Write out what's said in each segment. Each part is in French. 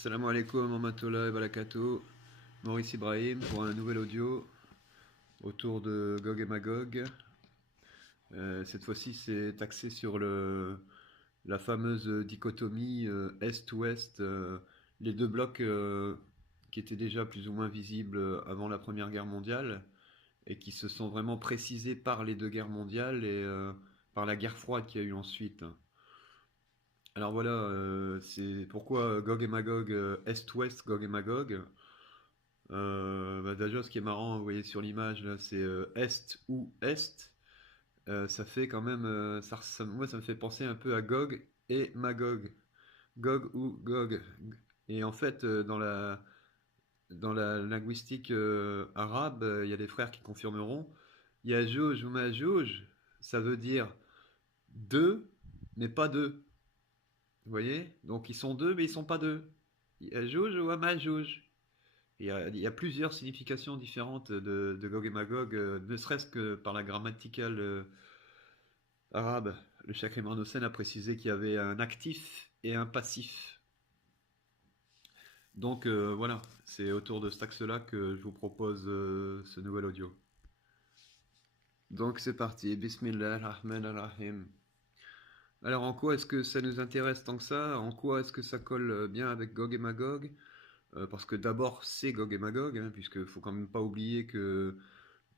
Assalamu alaikum wa rahmatullahi wa barakatuh. Maurice Ibrahim pour un nouvel audio autour de Gog et Magog. Cette fois-ci, c'est axé sur la fameuse dichotomie Est-Ouest, les deux blocs qui étaient déjà plus ou moins visibles avant la Première Guerre mondiale et qui se sont vraiment précisés par les deux guerres mondiales et par la guerre froide qu'il y a eu ensuite. Alors voilà, c'est pourquoi Gog et Magog, Est-Ouest, Gog et Magog. Déjà, ce qui est marrant, vous voyez sur l'image là, c'est Est ou Est. Ça fait quand même, moi ça me fait penser un peu à Gog et Magog. Gog ou Gog. Et en fait, dans la linguistique arabe, il y a des frères qui confirmeront. Yajouj ou Majouj, ça veut dire deux, mais pas deux. Vous voyez? Donc ils sont deux, mais ils sont pas deux. Yajouj ou Majouj. Il y a plusieurs significations différentes de Gog et Magog, ne serait-ce que par la grammaticale arabe. Le Cheikh Imran Hossein a précisé qu'il y avait un actif et un passif. Donc voilà, c'est autour de cet axe-là que je vous propose ce nouvel audio. Donc c'est parti, Bismillah ar-Rahman ar-Rahim. Alors en quoi est-ce que ça nous intéresse tant que ça? En quoi est-ce que ça colle bien avec Gog et Magog? Parce que d'abord c'est Gog et Magog, hein, puisque faut quand même pas oublier que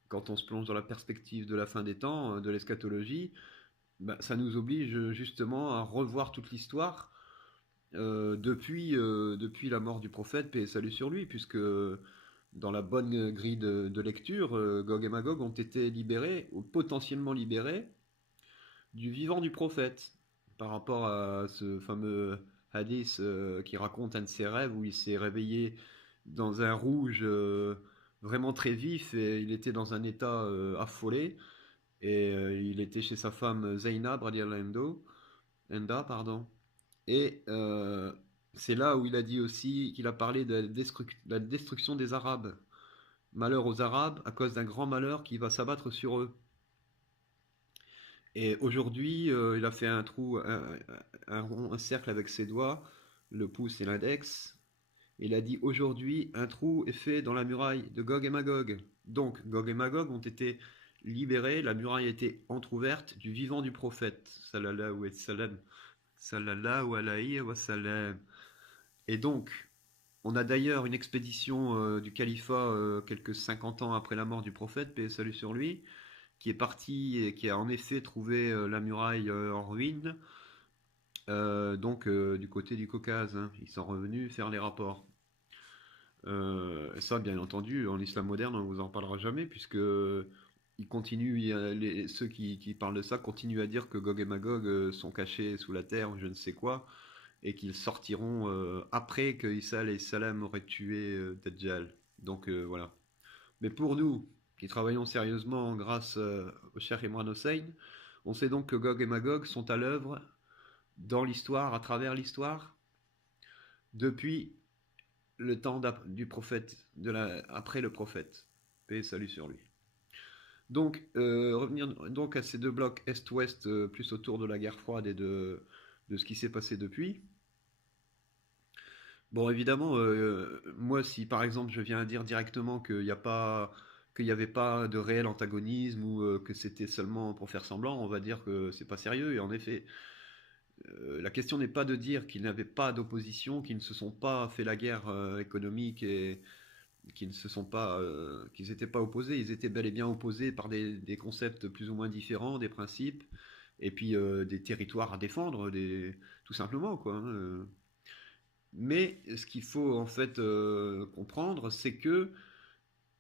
quand on se plonge dans la perspective de la fin des temps, de l'eschatologie, bah, ça nous oblige justement à revoir toute l'histoire depuis la mort du prophète, paix et salut sur lui, puisque dans la bonne grille de lecture, Gog et Magog ont été libérés, ou potentiellement libérés, du vivant du prophète, par rapport à ce fameux hadith qui raconte un de ses rêves où il s'est réveillé dans un rouge vraiment très vif et il était dans un état affolé. Et il était chez sa femme Zainab, radiallahu anha, pardon. Et c'est là où il a dit aussi qu'il a parlé de la destruction des Arabes. Malheur aux Arabes à cause d'un grand malheur qui va s'abattre sur eux. Et aujourd'hui, il a fait un trou, un cercle avec ses doigts, le pouce et l'index. Il a dit aujourd'hui, un trou est fait dans la muraille de Gog et Magog. Donc, Gog et Magog ont été libérés, la muraille a été entr'ouverte du vivant du prophète. Sallallahu alayhi wa sallam. Sallallahu alayhi wa sallam. Et donc, on a d'ailleurs une expédition du califat quelques 50 ans après la mort du prophète, paix et salut sur lui, qui est parti et qui a en effet trouvé la muraille en ruine, donc du côté du Caucase, hein. Ils sont revenus faire les rapports. Ça, bien entendu, en islam moderne, on ne vous en parlera jamais, puisque ils continuent, ceux qui parlent de ça continuent à dire que Gog et Magog sont cachés sous la terre, ou je ne sais quoi, et qu'ils sortiront après que Isa alayhi salam aurait tué Dajjal. Donc voilà. Mais pour nous, qui travaillons sérieusement grâce au Cheikh Imran Hossein, on sait donc que Gog et Magog sont à l'œuvre dans l'histoire, à travers l'histoire, depuis le temps du prophète, après le prophète. Paix et salut sur lui. Donc, revenir donc à ces deux blocs Est-Ouest, plus autour de la guerre froide et de ce qui s'est passé depuis. Bon, évidemment, moi, si par exemple je viens dire directement qu'il n'y avait pas de réel antagonisme ou que c'était seulement pour faire semblant, on va dire que c'est pas sérieux. Et en effet, la question n'est pas de dire qu'il n'y avait pas d'opposition, qu'ils ne se sont pas fait la guerre économique et qu'ils ne se sont pas, qu'ils n'étaient pas opposés. Ils étaient bel et bien opposés par des concepts plus ou moins différents, des principes, et puis des territoires à défendre, tout simplement, quoi, hein. Mais ce qu'il faut en fait comprendre, c'est que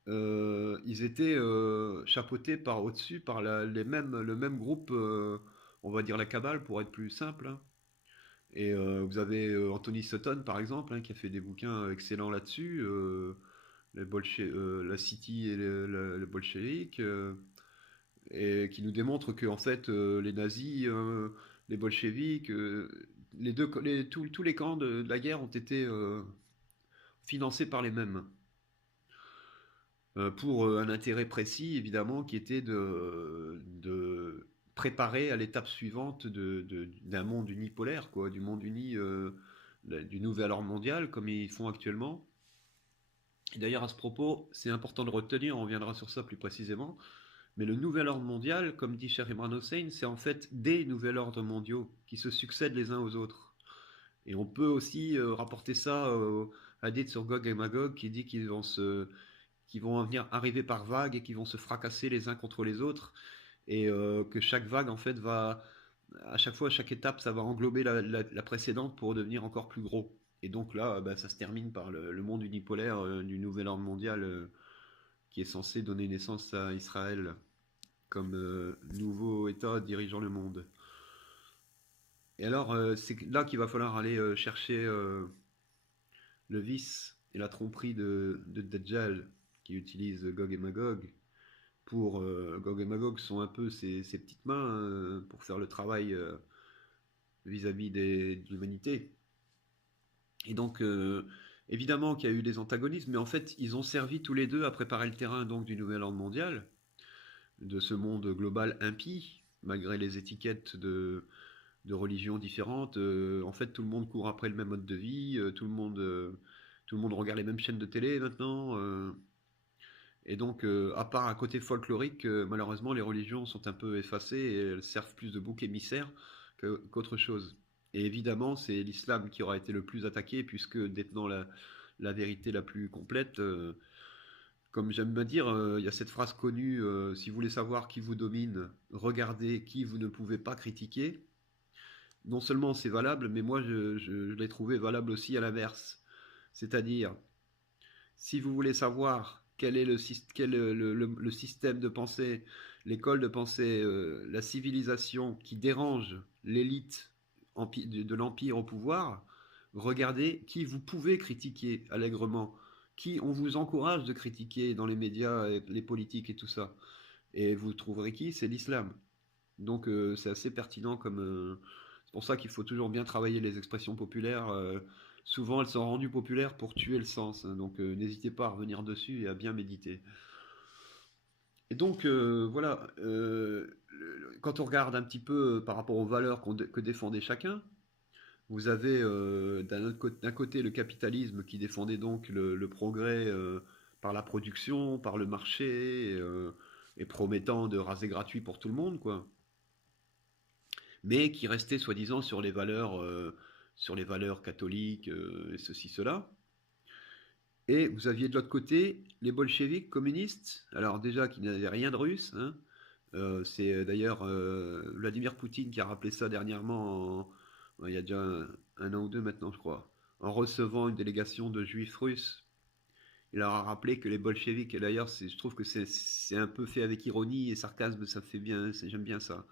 ils étaient chapeautés par au-dessus par le même groupe, on va dire la cabale pour être plus simple, hein. Et vous avez Anthony Sutton par exemple, hein, qui a fait des bouquins excellents là-dessus, la City et le bolchevique, et qui nous démontre que en fait les nazis, les bolcheviks, tous les camps de la guerre ont été financés par les mêmes, pour un intérêt précis évidemment qui était de préparer à l'étape suivante d'un monde unipolaire, quoi, du monde uni du nouvel ordre mondial, comme ils font actuellement. Et d'ailleurs, à ce propos, c'est important de retenir, on reviendra sur ça plus précisément, mais le nouvel ordre mondial, comme dit Cher Imran Hossein, c'est en fait des nouveaux ordres mondiaux qui se succèdent les uns aux autres. Et on peut aussi rapporter ça à Hadith sur Gog et Magog qui dit qu'ils vont venir arriver par vagues et qu'ils vont se fracasser les uns contre les autres et que chaque vague en fait va à chaque fois, à chaque étape, ça va englober la précédente pour devenir encore plus gros. Et donc là, bah, ça se termine par le monde unipolaire du nouvel ordre mondial qui est censé donner naissance à Israël comme nouveau État dirigeant le monde. Et alors, c'est là qu'il va falloir aller chercher le vice et la tromperie de Dajjal qui utilise Gog et Magog. Gog et Magog sont un peu ses petites mains pour faire le travail vis-à-vis de l'humanité. Et donc, évidemment qu'il y a eu des antagonismes, mais en fait, ils ont servi tous les deux à préparer le terrain donc du nouvel ordre mondial, de ce monde global impie, malgré les étiquettes de religions différentes. En fait, tout le monde court après le même mode de vie, tout le monde regarde les mêmes chaînes de télé maintenant. Et donc, à part un côté folklorique, malheureusement, les religions sont un peu effacées et elles servent plus de bouc émissaire qu'autre chose. Et évidemment, c'est l'islam qui aura été le plus attaqué, puisque détenant la vérité la plus complète, comme j'aime bien dire, il y a cette phrase connue, si vous voulez savoir qui vous domine, regardez qui vous ne pouvez pas critiquer. Non seulement c'est valable, mais moi je l'ai trouvé valable aussi à l'inverse. C'est-à-dire, si vous voulez savoir quel est le système de pensée, l'école de pensée, la civilisation qui dérange l'élite de l'Empire au pouvoir, regardez qui vous pouvez critiquer allègrement, qui on vous encourage de critiquer dans les médias, et les politiques et tout ça. Et vous trouverez qui? C'est l'islam. Donc c'est assez pertinent comme... c'est pour ça qu'il faut toujours bien travailler les expressions populaires. Souvent elles sont rendues populaires pour tuer le sens, hein, donc n'hésitez pas à revenir dessus et à bien méditer. Et donc voilà, quand on regarde un petit peu par rapport aux valeurs que défendait chacun, vous avez d'un côté le capitalisme qui défendait donc le progrès par la production, par le marché, et promettant de raser gratuit pour tout le monde, quoi, mais qui restait soi-disant sur les valeurs catholiques et ceci, cela. Et vous aviez de l'autre côté les bolcheviks communistes, alors déjà qui n'avaient rien de russe, hein. C'est d'ailleurs Vladimir Poutine qui a rappelé ça dernièrement, il y a déjà un an ou deux maintenant, je crois, en recevant une délégation de juifs russes. Il leur a rappelé que les bolcheviks, et d'ailleurs je trouve que c'est un peu fait avec ironie et sarcasme, ça fait bien, j'aime bien ça.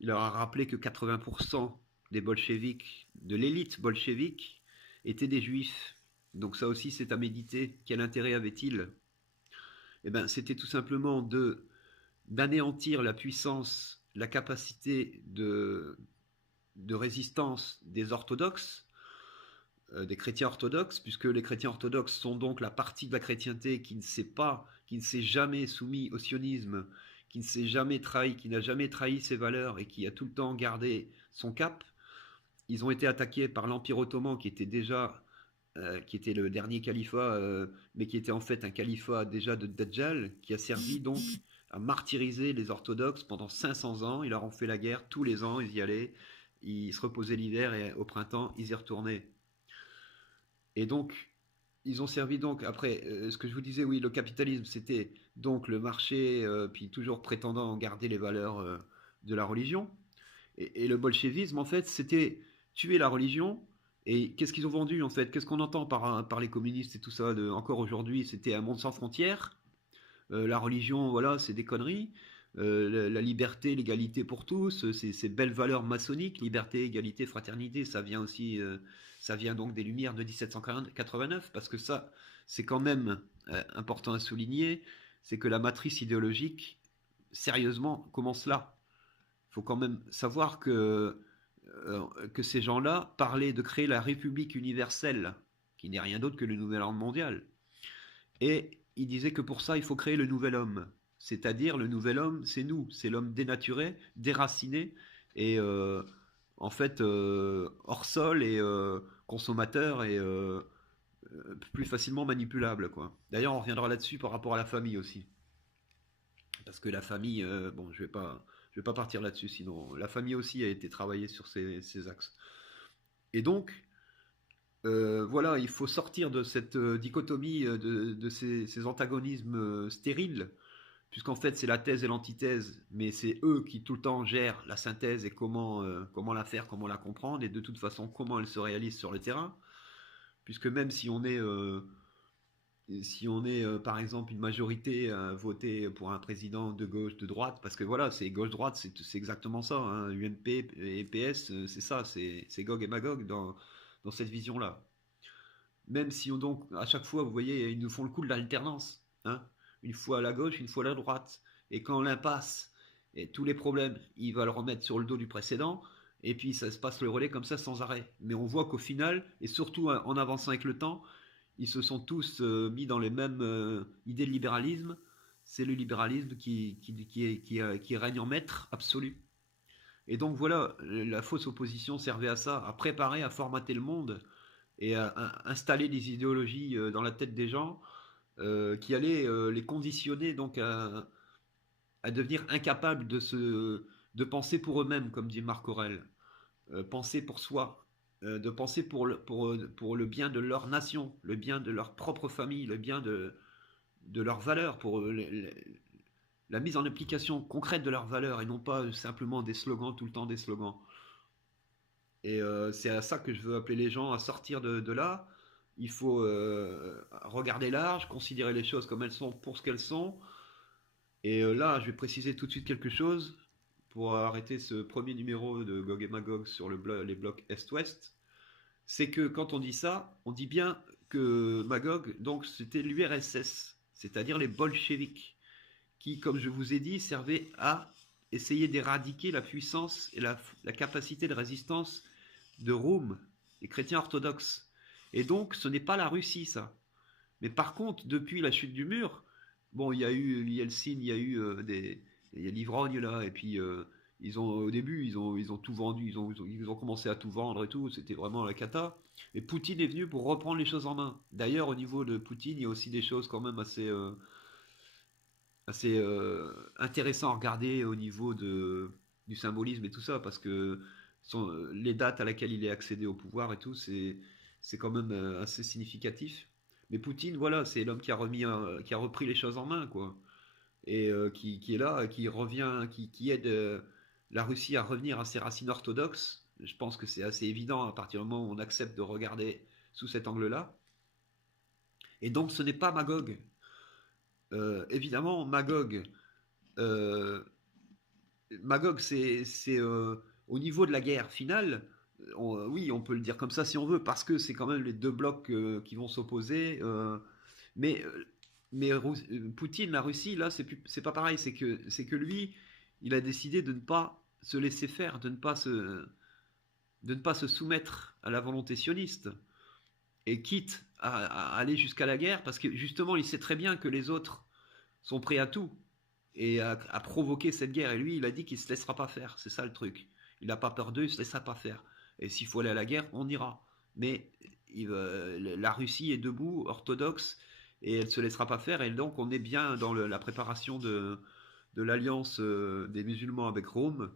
Il leur a rappelé que 80% des bolcheviks, de l'élite bolchevique, étaient des juifs. Donc ça aussi c'est à méditer. Quel intérêt avait-il? Eh bien c'était tout simplement d'anéantir la puissance, la capacité de résistance des orthodoxes, des chrétiens orthodoxes, puisque les chrétiens orthodoxes sont donc la partie de la chrétienté qui ne s'est jamais soumis au sionisme, qui ne s'est jamais trahi, qui n'a jamais trahi ses valeurs et qui a tout le temps gardé son cap. Ils ont été attaqués par l'Empire ottoman qui était le dernier califat, mais qui était en fait un califat déjà de Dajjal, qui a servi donc à martyriser les orthodoxes pendant 500 ans. Ils leur ont fait la guerre tous les ans, ils y allaient, ils se reposaient l'hiver et au printemps, ils y retournaient. Et donc, ils ont servi donc, après, ce que je vous disais, oui, le capitalisme, c'était donc le marché, puis toujours prétendant garder les valeurs de la religion. Et le bolchevisme, en fait, c'était tuer la religion. Et qu'est-ce qu'ils ont vendu, en fait? Qu'est-ce qu'on entend par les communistes et tout ça encore aujourd'hui? C'était un monde sans frontières. La religion, voilà, c'est des conneries. La liberté, l'égalité pour tous, ces belles valeurs maçonniques, liberté, égalité, fraternité, ça vient donc des Lumières de 1789, parce que ça, c'est quand même important à souligner, c'est que la matrice idéologique, sérieusement, commence là. Il faut quand même savoir que ces gens-là parlaient de créer la République universelle, qui n'est rien d'autre que le nouvel ordre mondial. Et il disait que pour ça, il faut créer le nouvel homme. C'est-à-dire, le nouvel homme, c'est nous, c'est l'homme dénaturé, déraciné, et en fait hors sol et consommateur et plus facilement manipulable, quoi. D'ailleurs, on reviendra là-dessus par rapport à la famille aussi. Parce que la famille, bon, je vais pas partir là-dessus, sinon la famille aussi a été travaillée sur ces axes. Et donc, voilà, il faut sortir de cette dichotomie, de ces antagonismes stériles, puisqu'en fait c'est la thèse et l'antithèse, mais c'est eux qui tout le temps gèrent la synthèse et comment la faire, comment la comprendre, et de toute façon comment elle se réalise sur le terrain, puisque même si on est par exemple une majorité à voter pour un président de gauche, de droite, parce que voilà, c'est gauche-droite, c'est exactement ça, hein, UMP et PS, c'est ça, c'est Gog et Magog dans cette vision-là. Même si on donc, à chaque fois, vous voyez, ils nous font le coup de l'alternance, hein, une fois à la gauche, une fois à la droite. Et quand l'impasse et tous les problèmes, ils va le remettre sur le dos du précédent, et puis ça se passe le relais comme ça sans arrêt. Mais on voit qu'au final, et surtout en avançant avec le temps, ils se sont tous mis dans les mêmes idées de libéralisme. C'est le libéralisme qui règne en maître absolu. Et donc voilà, la fausse opposition servait à ça, à préparer, à formater le monde et à installer des idéologies dans la tête des gens qui allaient les conditionner donc à devenir incapables de penser pour eux-mêmes, comme dit Marc Aurèle, penser pour soi, de penser pour le bien de leur nation, le bien de leur propre famille, le bien de leurs valeurs, pour la mise en application concrète de leurs valeurs et non pas simplement des slogans, tout le temps des slogans. Et c'est à ça que je veux appeler les gens à sortir de là. Il faut regarder large, considérer les choses comme elles sont pour ce qu'elles sont. Et là, je vais préciser tout de suite quelque chose pour arrêter ce premier numéro de Gog et Magog sur les blocs Est-Ouest. C'est que quand on dit ça, on dit bien que Magog, donc c'était l'URSS, c'est-à-dire les bolcheviks, qui, comme je vous ai dit, servaient à essayer d'éradiquer la puissance et la capacité de résistance de Rome, les chrétiens orthodoxes. Et donc, ce n'est pas la Russie, ça. Mais par contre, depuis la chute du mur, bon, il y a eu Yeltsin, il y a eu il y a l'ivrogne là, et puis au début, ils ont tout vendu, ils ont commencé à tout vendre et tout, c'était vraiment la cata. Et Poutine est venu pour reprendre les choses en main. D'ailleurs, au niveau de Poutine, il y a aussi des choses quand même assez intéressant à regarder au niveau du symbolisme et tout ça, parce que les dates à laquelle il est accédé au pouvoir et tout, c'est quand même assez significatif. Mais Poutine, voilà, c'est l'homme qui a repris les choses en main, quoi. Et qui est là, qui revient, qui aide la Russie à revenir à ses racines orthodoxes. Je pense que c'est assez évident à partir du moment où on accepte de regarder sous cet angle-là. Et donc, ce n'est pas Magog. Évidemment, euh, Magog, c'est au niveau de la guerre finale, oui, on peut le dire comme ça si on veut, parce que c'est quand même les deux blocs qui vont s'opposer. Mais mais Poutine, la Russie, là, c'est pas pareil. C'est que lui, il a décidé de ne pas se laisser faire, de ne pas se soumettre à la volonté sioniste, et quitte à aller jusqu'à la guerre, parce que justement, il sait très bien que les autres sont prêts à tout et à provoquer cette guerre. Et lui, il a dit qu'il ne se laissera pas faire. C'est ça le truc. Il n'a pas peur d'eux, il ne se laissera pas faire. Et s'il faut aller à la guerre, on ira. Mais la Russie est debout, orthodoxe, et elle ne se laissera pas faire. Et donc, on est bien dans la préparation de l'alliance des musulmans avec Rome.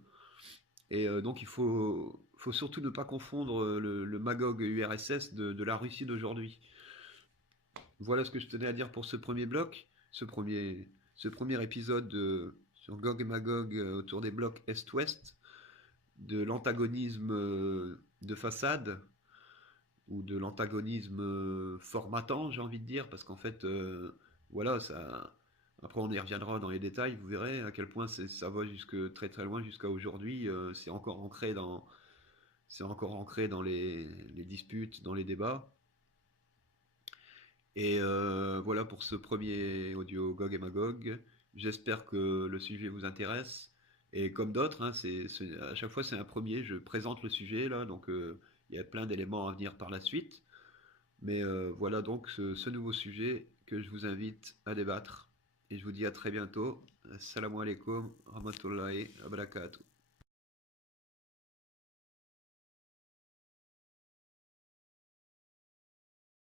Et donc, faut surtout ne pas confondre le Magog URSS de la Russie d'aujourd'hui. Voilà ce que je tenais à dire pour ce premier bloc, ce premier épisode sur Gog et Magog autour des blocs Est-Ouest, de l'antagonisme de façade, ou de l'antagonisme formatant, j'ai envie de dire, parce qu'en fait, voilà, ça. Après, on y reviendra dans les détails, vous verrez à quel point ça va jusque très très loin jusqu'à aujourd'hui. C'est encore ancré dans les disputes, dans les débats. Et voilà pour ce premier audio Gog et Magog. J'espère que le sujet vous intéresse. Et comme d'autres, hein, à chaque fois c'est un premier, je présente le sujet là, donc il y a plein d'éléments à venir par la suite. Mais voilà donc ce nouveau sujet que je vous invite à débattre. Et je vous dis à très bientôt. Assalamu alaikum, rahmatullahi wa barakatuh.